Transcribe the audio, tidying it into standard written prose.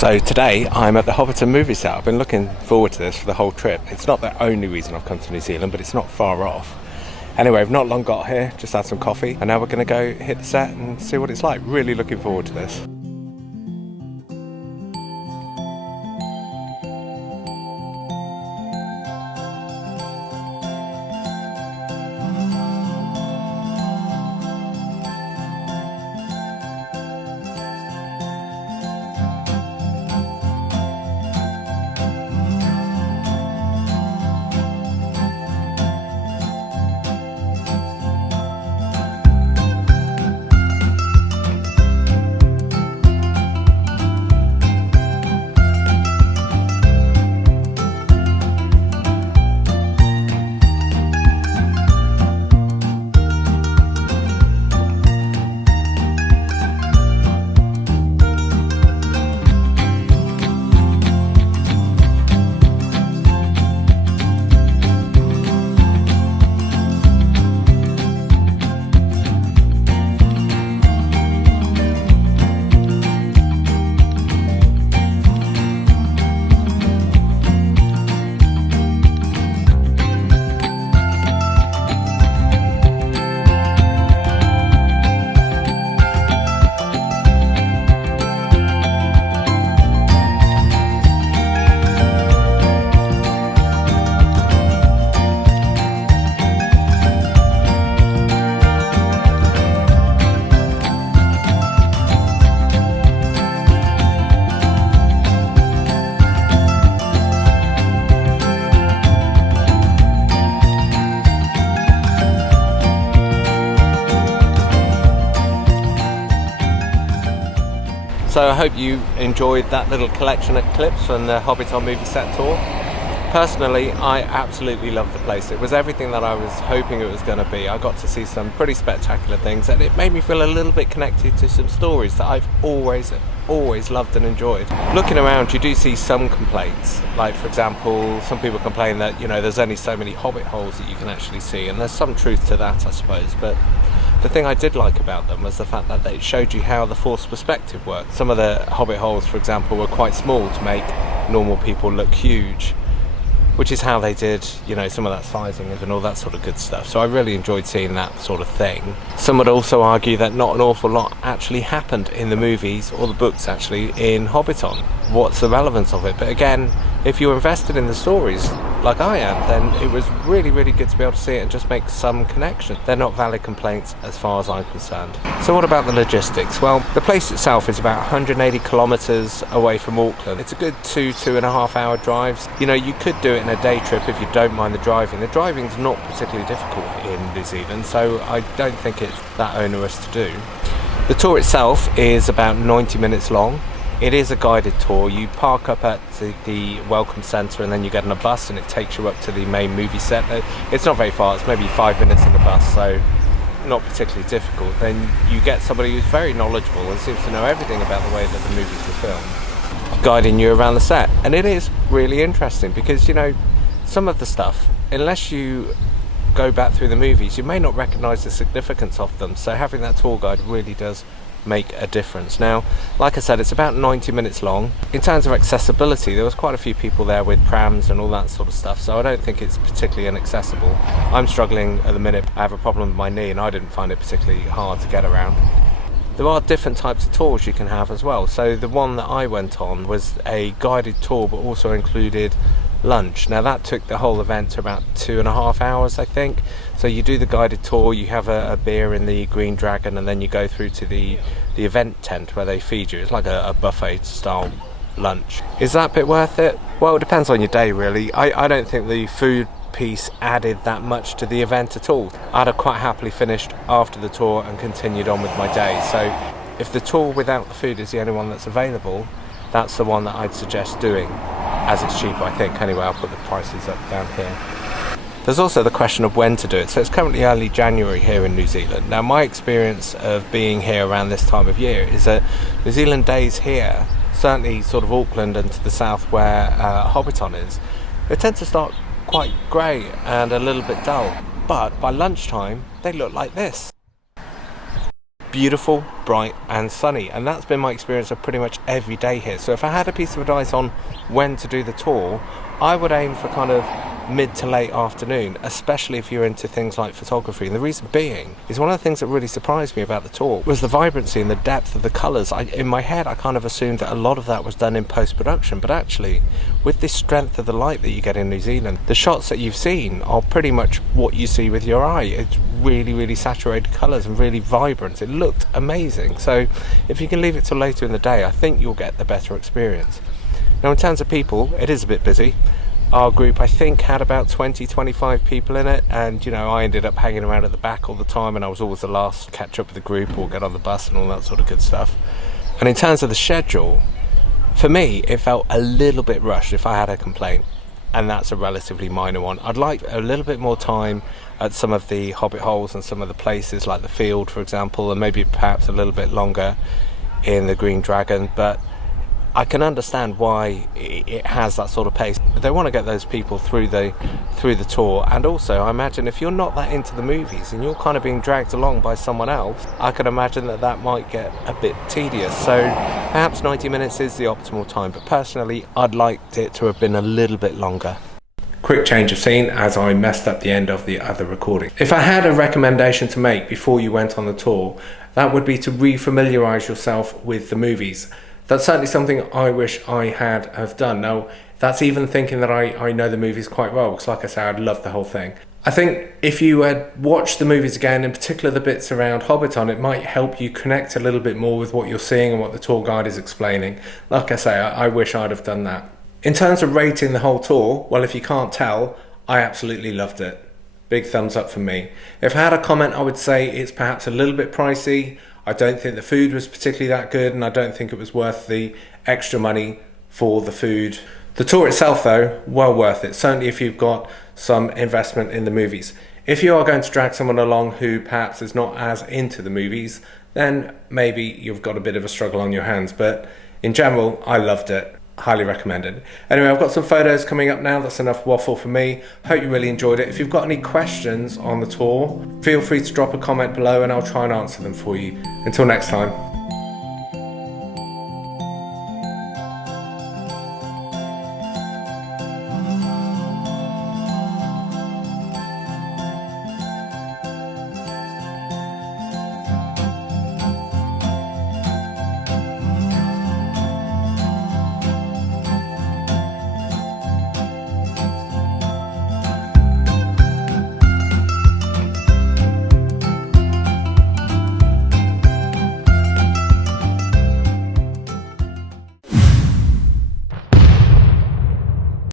So today I'm at the Hobbiton Movie set. I've been looking forward to this for the whole trip. It's not the only reason I've come to New Zealand, but it's not far off. Anyway, I've not long got here, just had some coffee, and now we're going to go hit the set and see what it's like. Really looking forward to this. So I hope you enjoyed that little collection of clips from the Hobbiton Movie set tour. Personally, I absolutely loved the place. It was everything that I was hoping it was going to be. I got to see some pretty spectacular things, and it made me feel a little bit connected to some stories that I've always loved and enjoyed. Looking around, you do see some complaints. Like, for example, some people complain that, you know, there's only so many hobbit holes that you can actually see, and there's some truth to that, I suppose. But the thing I did like about them was the fact that they showed you how the forced perspective worked. Some of the hobbit holes, for example, were quite small to make normal people look huge, which is how they did, you know, some of that sizing and all that sort of good stuff. So I really enjoyed seeing that sort of thing. Some would also argue that not an awful lot actually happened in the movies or the books actually in Hobbiton. What's the relevance of it? But again, if you're invested in the stories like I am, then it was really good to be able to see it and just make some connection. They're not valid complaints as far as I'm concerned. So what about the logistics? Well, the place itself is about 180 kilometres away from Auckland. It's a good 2.5 hour drive. You know, you could do it in a day trip if you don't mind the driving. The driving's not particularly difficult in New Zealand, so I don't think it's that onerous to do. The tour itself is about 90 minutes long. It is a guided tour. You park up at the welcome centre and then you get on a bus and it takes you up to the main movie set. It's not very far, it's maybe 5 minutes in the bus, so not particularly difficult. Then you get somebody who's very knowledgeable and seems to know everything about the way that the movies were filmed, guiding you around the set. And it is really interesting because, you know, some of the stuff, unless you go back through the movies, you may not recognise the significance of them. So having that tour guide really does make a difference. Now, like I said, it's about 90 minutes long. In terms of accessibility, there was quite a few people there with prams and all that sort of stuff, so I don't think it's particularly inaccessible. I'm struggling at the minute. I have a problem with my knee and I didn't find it particularly hard to get around. There are different types of tours you can have as well. So the one that I went on was a guided tour but also included lunch. Now that took the whole event to about 2.5 hours, I think. So you do the guided tour, you have a beer in the Green Dragon, and then you go through to the event tent where they feed you. It's like a buffet style lunch. Is that bit worth it? Well, it depends on your day really. I don't think the food piece added that much to the event at all. I'd have quite happily finished after the tour and continued on with my day. So if the tour without the food is the only one that's available, that's the one that I'd suggest doing, as it's cheaper, I think. Anyway, I'll put the prices up down here. There's also the question of when to do it. So it's currently early January here in New Zealand. Now, my experience of being here around this time of year is that New Zealand days here, certainly sort of Auckland and to the south where Hobbiton is, they tend to start quite grey and a little bit dull. But by lunchtime, they look like this. beautiful, bright and sunny, and that's been my experience of pretty much every day here. So if I had a piece of advice on when to do the tour, I would aim for kind of mid to late afternoon, especially if you're into things like photography. And the reason being is one of the things that really surprised me about the tour was the vibrancy and the depth of the colours. In my head I kind of assumed that a lot of that was done in post-production, but actually with this strength of the light that you get in New Zealand, the shots that you've seen are pretty much what you see with your eye. It's really saturated colours and really vibrant. It looked amazing. So if you can leave it till later in the day, I think you'll get the better experience. Now in terms of people, it is a bit busy. Our group, I think, had about 20-25 people in it, and I ended up hanging around at the back all the time, and I was always the last to catch up with the group or get on the bus and all that sort of good stuff. And in terms of the schedule, for me it felt a little bit rushed if I had a complaint, and that's a relatively minor one. I'd like a little bit more time at some of the hobbit holes and some of the places like the field, for example, and maybe perhaps a little bit longer in the Green Dragon, but I can understand why it has that sort of pace. They want to get those people through the tour, and also I imagine if you're not that into the movies and you're kind of being dragged along by someone else, I can imagine that might get a bit tedious. So perhaps 90 minutes is the optimal time, but personally I'd liked it to have been a little bit longer. Quick change of scene as I messed up the end of the other recording. If I had a recommendation to make before you went on the tour, that would be to re-familiarise yourself with the movies. That's certainly something I wish I have done. Now, that's even thinking that I know the movies quite well, because like I say, I'd love the whole thing. I think if you had watched the movies again, in particular the bits around Hobbiton, it might help you connect a little bit more with what you're seeing and what the tour guide is explaining. Like I say, I wish I'd have done that. In terms of rating the whole tour, well, if you can't tell, I absolutely loved it. Big thumbs up for me. If I had a comment, I would say it's perhaps a little bit pricey. I don't think the food was particularly that good, and I don't think it was worth the extra money for the food. The tour itself though, well worth it, certainly if you've got some investment in the movies. If you are going to drag someone along who perhaps is not as into the movies, then maybe you've got a bit of a struggle on your hands, but in general, I loved it. Highly recommended. Anyway, I've got some photos coming up now. That's enough waffle for me. Hope you really enjoyed it. If you've got any questions on the tour, feel free to drop a comment below and I'll try and answer them for you. Until next time.